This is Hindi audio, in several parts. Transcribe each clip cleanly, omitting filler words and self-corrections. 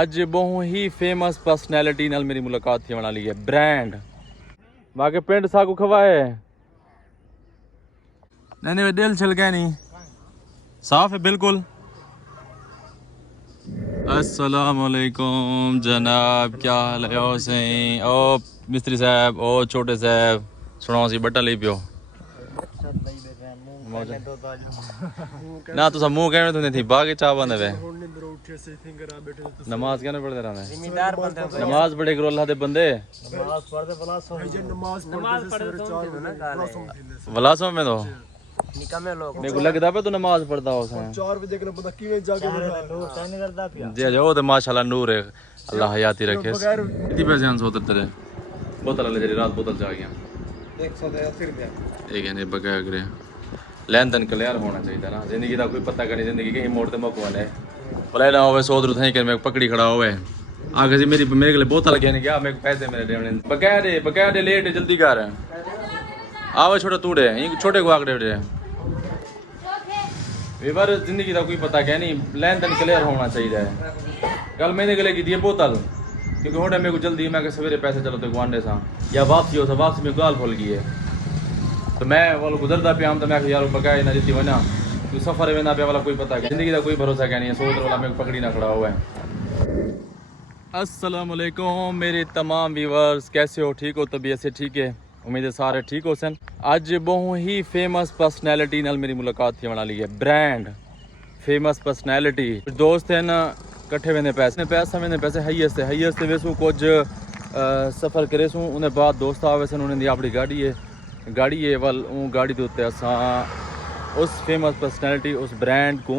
ਅੱਜ ਬਹੁਤ ਹੀ ਫੇਮਸ ਪਰਸਨੈਲਿਟੀ ਨਾਲ ਮੇਰੀ ਮੁਲਾਕਾਤ ਥੀ ਵਾਲੀ ਹੈ ਬ੍ਰਾਂਡ ਬਾਕੀ ਪਿੰਡ ਸਾਕੂ ਖਵਾਏ नहीं दिल छिल गया नहीं साफ है बिल्कुल। अस्सलामुअलैकुम जनाब, क्या हाल है? सही ओ मिस्त्री साहब, ओ छोटे साहब, सुनाओ सी बट्टा ले पियो ना तुसा मुंह कहने तुने थी बागे चाह बंद वे नमाज कहने पढ़ते रहने जिम्मेदार बंदे नमाज पढ़े करो अल्लाह दे बंदे नमाज पढ़ते वलासों में तो निकम्मे लोग मेरे को लगदा पे तू नमाज पढ़दा हो सा 4 बजे के पता किवें जाके नूर टाइम करदा पिया जी जाओ ते माशाल्लाह नूर है अल्लाह हयाती रखे। कितने पैसे हैं 170 रे बोतल ले जरी रात बोतल जा गया 180 रुपया एक है ने बकाया करे लेन देन क्लियर होना चाहिए ना। जिंदगी का कोई पता नहीं, जिंदगी कहीं मोड़ ते मकवान है भले ना होवे 100 रुपए के मैं पकड़ी खड़ा होवे आगे से मेरे के लिए बोतल कहने गया मेरे पैसे मेरे देने बकाया दे लेट जल्दी कर आवे छोटा तूड़े छोटे को आगड़े उड़े वीवर जिंदगी का कोई पता क्या नहीं, लेन देन क्लियर होना चाहिए। कल मैंने गले की दी बोतल क्योंकि होने मेरे को जल्दी मैं सवेरे पैसे चलो तो गुआंडे सा या वापसी हो सा वापसी में गाल खुल गई है तो मैं वालों गुजरता पे आम तो मैं यार बकाया ना जीती वना तू सफर में ना पे वाला कोई पता क्या जिंदगी का कोई भरोसा क्या नहीं है। 100 वाला मेरे को पकड़ी ना खड़ा हुआ है। अस्सलाम वालेकुम मेरे तमाम व्यूअर्स, कैसे हो? ठीक हो? तबीयत से ठीक है? उम्मीद है सारे ठीक हो सन। ਅੱਜ ਬਹੁਤ ਹੀ ਫੇਮਸ ਪਰਸਨੈਲਿਟੀ ਨਾਲ ਮੇਰੀ ਮੁਲਾਕਾਤ ਥੀ ਵਾਲੀ ਹੈ ਬ੍ਰਾਂਡ ਫੇਮਸ ਪਰਸਨੈਲਿਟੀ ਦੋਸਤ ਹਨ ਇਕੱਠੇ ਵੇਨੇ ਪੈਸੇ ਵੇਨੇ ਪੈਸੇ ਹਾਈਐਸਟ ਤੇ ਵੇਸੂ ਕੁਝ ਸਫਰ ਕਰੇ ਸੂ ਉਹਨੇ ਬਾਅਦ ਦੋਸਤ ਆਵੇ ਸਨ ਉਹਨਾਂ ਦੀ ਆਪਣੀ गाड़ी है वल गाड़ी के उत्ते असां उस फेमस पर्सनैलिटी उस ब्रांड को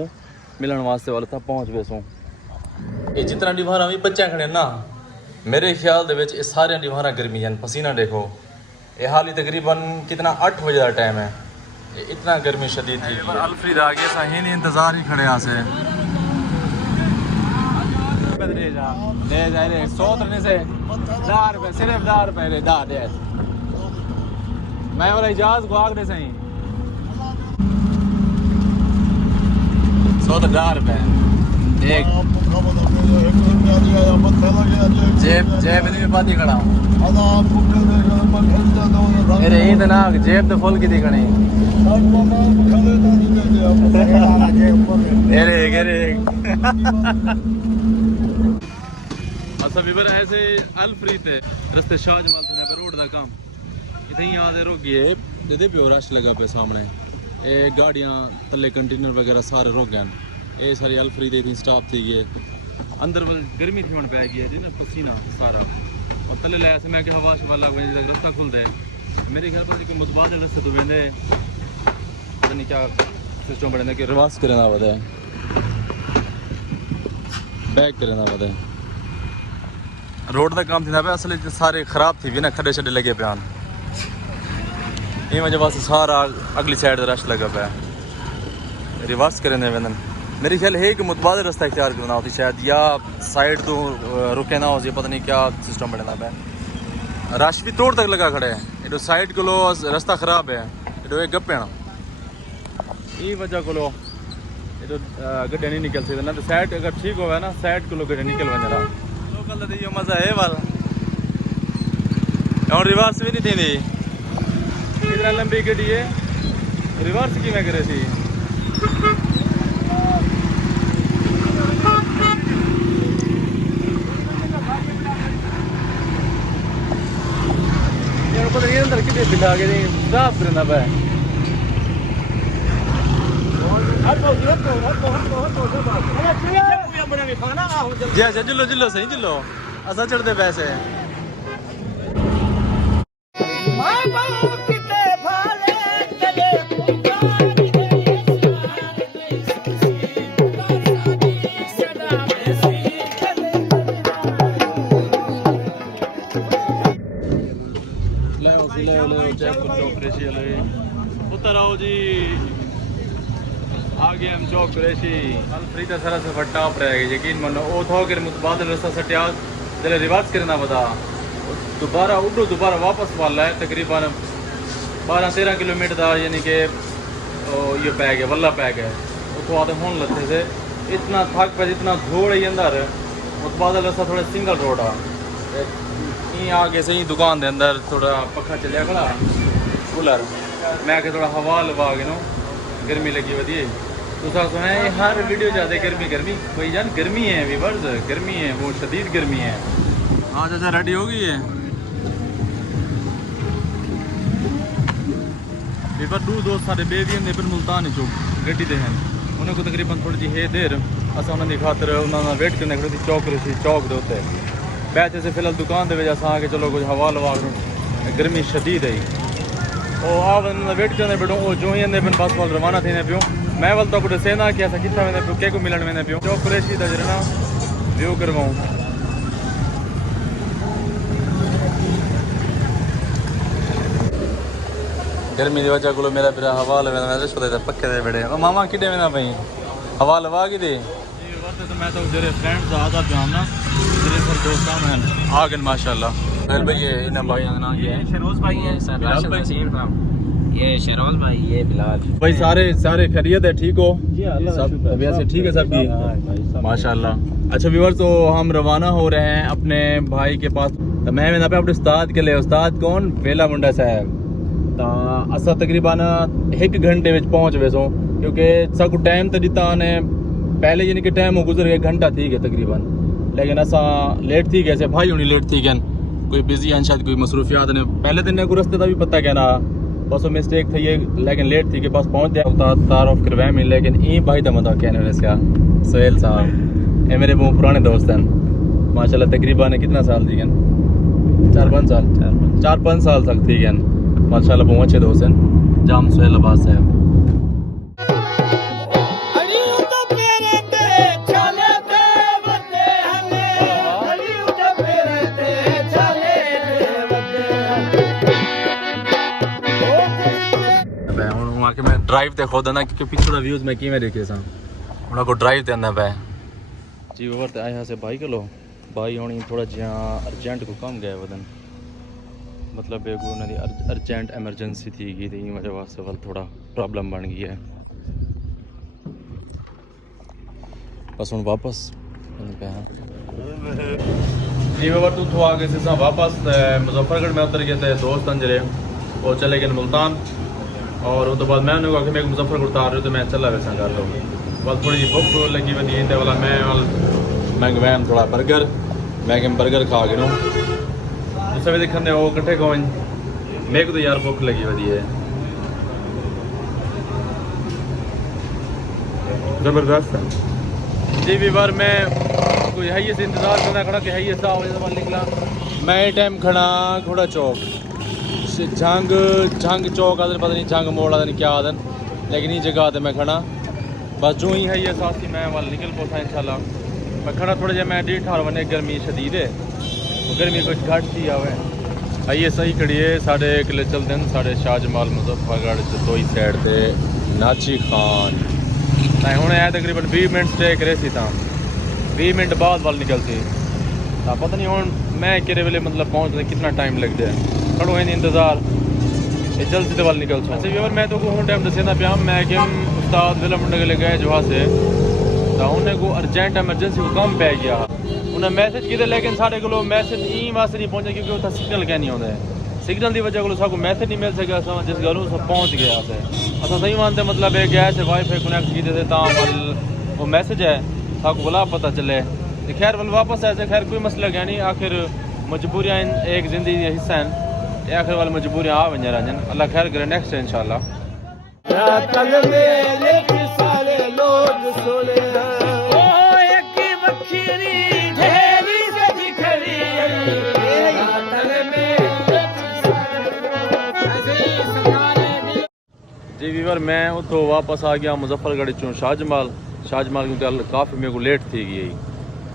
मिलन वास्ते वाले तक पहुँच गए। ये जितना डिवारा भी बच्चे खड़े ना मेरे ख्याल दे विच ये सारे डिवारा गर्मी हैं। पसीना देखो ये हाल ही तकरीबन कितना 8 बजे का टाइम है, ये इतना गर्मी शदीद थी। अलफ्रीद आ गया सा ही नहीं इंतजार ही खड़े से ले जा रे 100 तरने से 10 रुपए सिर्फ 10 रुपए रे 10 मैं वाला इजाज को आगरे सही 100 तो 10 रुपए एक जेब में पाती खड़ा मेरे ईद ना जेब तो फुल की थी खड़ी अरे अच्छा विवर ऐसे अलफ्रीद है रस्ते शाहजमाल थे पे रोड का काम इतनी याद रुक गए दे पियो रश लगा पे सामने ये गाड़ियाँ तले कंटेनर वगैरह सारे रुक गए। ये सारी अलफ्रीद थी स्टाफ थी ये अंदर गर्मी थी मन पै गई है ना पसीना सारा और तले लाया से मैं कि हवा वाला रास्ता खुलता है मेरे घर पर कोई मुतबाद रास्ते तो वेंदे पता नहीं क्या सिस्टम बने कि रिवर्स करना पता है बैक करना पता है रोड का काम थी ना असल सारे खराब थी भी ना खड्डे शड्डे लगे पे आन ये वजह वास्ते सारा अगली साइड रश लगा पाया रिवर्स करने वेंदन मेरे ख्याल है कि मुतबाद रास्ता इख्तियार करना होती शायद या साइड तो रुके ना हो जी पता नहीं क्या सिस्टम बनना पाया। रश भी तोड़ तक लगा खड़े है एडो साइड को लो रास्ता खराब है एडो एक गप्पे ना ये वजह को लो एडो गड्ढे नहीं निकल सकते ना तो साइड अगर ठीक होगा ना साइड को लो गड्ढे निकल बन जरा लोकल तो ये मज़ा है वाला और रिवर्स भी नहीं थी इतना लंबी गड्डी है रिवर्स की मैं करे थी पता नहीं अंदर कितने बिठा के साफ करना पाए जिलो जिलो सही जिलो असा चढ़ते पैसे उतर आओ जी आगे हम चौक कुरैशी अलफ्रीद सर से टॉप रहेगा यकीन मानो ओ थो कर मुतबादल रास्ता सटिया जले रिवर्स करना पता दोबारा उड़ो दोबारा वापस वाला है तकरीबन 12-13 किलोमीटर का यानी कि ये पै गया वल्ला पै गया उतो आते होने लगते से इतना थक पे इतना धोड़ है अंदर उस बाद रस्ता थोड़ा सिंगल रोड आ आगे से ही दुकान के अंदर थोड़ा पखा चलिया खड़ा कूलर मैं आके थोड़ा हवा लवा के नो गर्मी लगी वधी तो सुना है हर वीडियो ज़्यादा गर्मी गर्मी भाई जान गर्मी है वीवर्स गर्मी है वो शदीद गर्मी है। हाँ चाचा रेडी हो गई है वीवर दो दोस्त सारे बेबी ने पर मुल्तान चौक गड्डी दे हैं उन्हें को तकरीबन थोड़ी जी है देर अस उन्होंने खातर उन्होंने वेट करने खड़ी चौक रही चौक के उत्ते बैठे से फिलहाल दुकान के वजह आके चलो कुछ हवा लवा गर्मी शदीद है वो आ वेट करने बैठो वो जो ही बस वाल रवाना थे पियो मैं वाल तो कुछ सेना कि असां किथा वेंदा पियो कंहिंखे मिलण वेंदा पियो चौक कुरैशी था जरा व्यू करवाऊं गर्मी की वजह को मेरा फिर हवा लवेंदा मैं सोचदा पक्के दे बैठे ओ मामा किडे वेंदा पई हवा लवा की दे तो मैं तो जरे फ्रेंड्स आदा पिया ना जरे सर दोस्तां में आ गए माशाल्लाह फिर भाई ये इन भाई ना ये शरोज भाई है सर राशिद नसीम साहब ये शरोज भाई ये बिलाल भाई सारे खैरियत है ठीक हो सब तबीयत से ठीक है सबकी माशाल्लाह। अच्छा व्यूअर्स तो हम रवाना हो रहे हैं अपने भाई के पास तो मैं पे अपने उस्ताद के लिए उस्ताद कौन वेला मुंडा साहब तो असा तकरीबन 1 घंटे में पहुँच वैसो क्योंकि सब टाइम तो दिता ने पहले यानी कि टाइम गुजर गया घंटा थी गया तकरीबन लेकिन असा लेट थी गए भाई होनी लेट थी गए कोई बिजी हैं शायद कोई मसरूफियात ने पहले दिन को रस्ते का भी पता क्या ना बस वो मिस्टेक थी ये लेकिन लेट थी कि बस पहुँच गया तार ऑफ करवाए में लेकिन ये भाई तो मत कहने इसका सोहेल साहब ये मेरे बहुत पुराने दोस्त हैं माशाल्लाह तकरीबन कितना साल थी गए 4-5 साल तक थी गए माशाल्लाह बहुत अच्छे दोस्त हैं जाम सोहेल अब्बास साहब मैं ड्राइव ते खुद ना क्योंकि पिछड़ा व्यूज मैं किवें देखे सा उन्हां को ड्राइव ते अंदा पे जी ओवर ते आया से भाई कलो भाई होनी थोड़ा जिया अर्जेंट को कम गए वदन मतलब एक उन्हां दी अर्जेंट एमरजेंसी थी गई ते वजह वास्ते वल थोड़ा प्रॉब्लम बन गई है बस हुन वापस जी ओवर तू आगे से वापस मुजफ्फरगढ़ में उतर गए थे दोस्त अंजरे वो चले गए मुल्तान और उस बाद मैं उन्होंने कहा कि मैं मुजफ्फरगढ़ उतार रही हूँ तो मैं चला वैसा कर लो बस थोड़ी जी भुख लगी वही इंदे वाला मैं गवाम थोड़ा बर्गर मैं बर्गर खा गया उस वे देखने वो कट्ठे को मेरे को तो यार भुख लगी वही है ज़बरदस्त है जी भी बार मैं कोई है से इंतज़ार करना खड़ा कि है सा निकला मैं टाइम खड़ा घोड़ा चौक झंग चौक आदर पता नहीं झंग मोड़ आदर क्या आदन लेकिन ये जगह तो मैं खड़ा बस जो ही है ये साथ ही मैं वाल निकल पहुँचा इंशाल्लाह मैं खड़ा थोड़ा जहा मैं 1.5 बने गर्मी शदीद है तो गर्मी कुछ घट सी आवे आइए सही खड़ी है साढ़े किले चलते हैं साढ़े शाहजमाल मुजफ्फरगढ़ जतोई साइड से नाची खान मैं हूँ आया तकरीबन 20 मिनट स्टे करे सी 20 मिनट बाद वाल निकलती पता नहीं हूँ मैं कि वेले मतलब पहुँचने कितना टाइम लग जाए खड़ो है इंतज़ार ये जल्दी तो वाल निकल अच्छा भी और मैं तो हूँ टाइम दसे ना पिया मैं कि उस्ताद वेला मुंडे के गए जो से तो उन्हें को अर्जेंट एमरजेंसी को कम पै गया उन्हें मैसेज किए लेकिन साढ़े को मैसेज ई वास्ते नहीं पहुँचे क्योंकि उत्थे सिग्नल क्या नहीं आता सिग्नल की वजह को सबको मैसेज नहीं मिल सका जिस घर सब पहुँच गया असा सही मानते मतलब है गैस वाईफाई कनेक्ट किए थे वो मैसेज है सबको बुला पता चले खैर वाल वापस आए खैर कोई मसला क्या नहीं आखिर मजबूरियाँ एक ज़िंदगी का हिस्सा हैं आखिर वाल मजबूरियाँ आ वजन राजन अल्लाह खैर करे नेक्स्ट है इंशाल्लाह जी वीवर मैं उतो वापस आ गया मुजफ्फरगढ़ चो शाहजमाल क्योंकि काफ़ी मेरे को लेट थी गई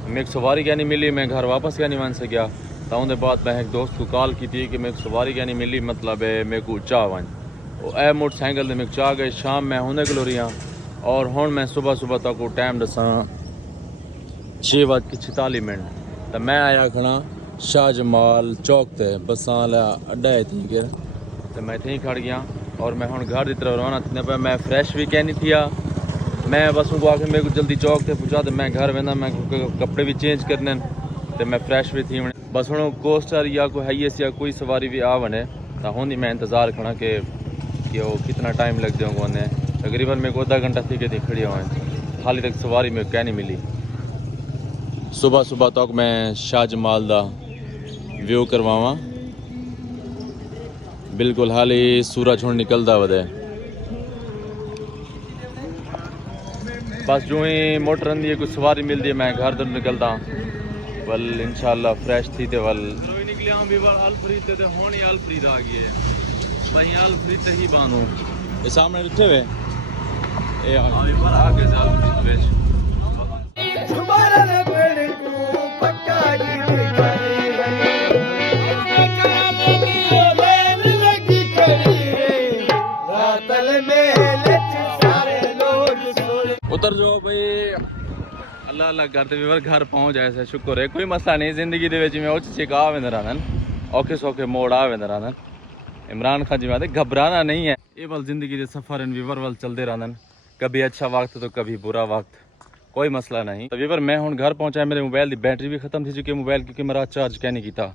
मेरे को सवारी क्या नहीं मिली मैं घर वापस क्या नहीं मान सकिया तो उनके बाद मैं एक दोस्त को कॉल की थी कि मेरे को सवारी क्या नहीं मिली मतलब है मेरे को चाह वन वो ए मोटरसाइकिल से मेरे चाह गए शाम मैं होने किलो रही और हूँ मैं सुबह तक टाइम दसा 6:46 तो मैं आया खड़ा शाहजमाल चौक से बसा अड्डा है थी गिर तो मैं इतनी खड़ गया और मैं हूँ घर की तरफ रवाना थी पे मैं फ्रैश भी क्या नहीं थिया मैं बस उनको आके मेरे को जल्दी चौक से पहुँचा दे, मैं घर वेंदा, मैं कपड़े भी चेंज करने ते मैं फ्रैश भी थी वने। बस हुण कोस्टर या कोई हाईएस या कोई सवारी भी आ वने तो हुंदी मैं इंतज़ार खड़ा कि वो कितना टाइम लग जाऊँगा उन्हें। तकरीबन मेरे को आधा घंटा थी के खड़ी हुए, हाली तक सवारी मेरे को क्या नहीं मिली। सुबह सुबह तक मैं शाह जमाल दा व्यू करवावा, बिल्कुल हाली सूरज हुण निकलदा वदे। बस जो ही मोटर आंदी है कुछ सवारी मिलती है मैं घर तो निकलता वल इंशाल्लाह फ्रेश थी ते वल निकले हम भी अलफ्रीद ते हुण ही अलफ्रीद आ गई है। वहीं अलफ्रीद ही बानो ये सामने उठे हुए ए अभी पर आगे से अलफ्रीद बेच तुम्हारा न पेड़ तू पक्का की लगी खड़ी है रातल में लच सारे लोग उतर जो भाई अल्लाह अल्लाह करते भी घर पहुँच जाए शुक्र है। कोई मसला नहीं जिंदगी दे विच में उच चिक आ वेंदे रहन, औखे सौखे मोड़ आ वेंदे रहन। इमरान खान जी बात घबराना नहीं है, ये वल जिंदगी के सफर इन वीवर वल चलते रहन, कभी अच्छा वक्त तो कभी बुरा वक्त, कोई मसला नहीं। तो वीवर मैं हुण घर पहुंचा, मेरे मोबाइल की बैटरी भी खत्म थी चुकी मोबाइल क्योंकि मेरा चार्ज क्या नहीं किया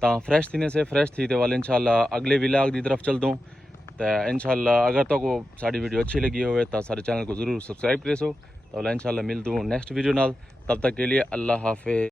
तो फ्रैश थी से फ्रैश थी तो वाल इंशाल्लाह अगले व्लॉग की तरफ चल दूँ। तो इंशाल्लाह अगर तो को साड़ी वीडियो अच्छी लगी हो तो सारे चैनल को जरूर सब्सक्राइब करे सो तो इंशाल्लाह मिल दूँ नेक्स्ट वीडियो नाल। तब तक के लिए अल्लाह हाफिज़।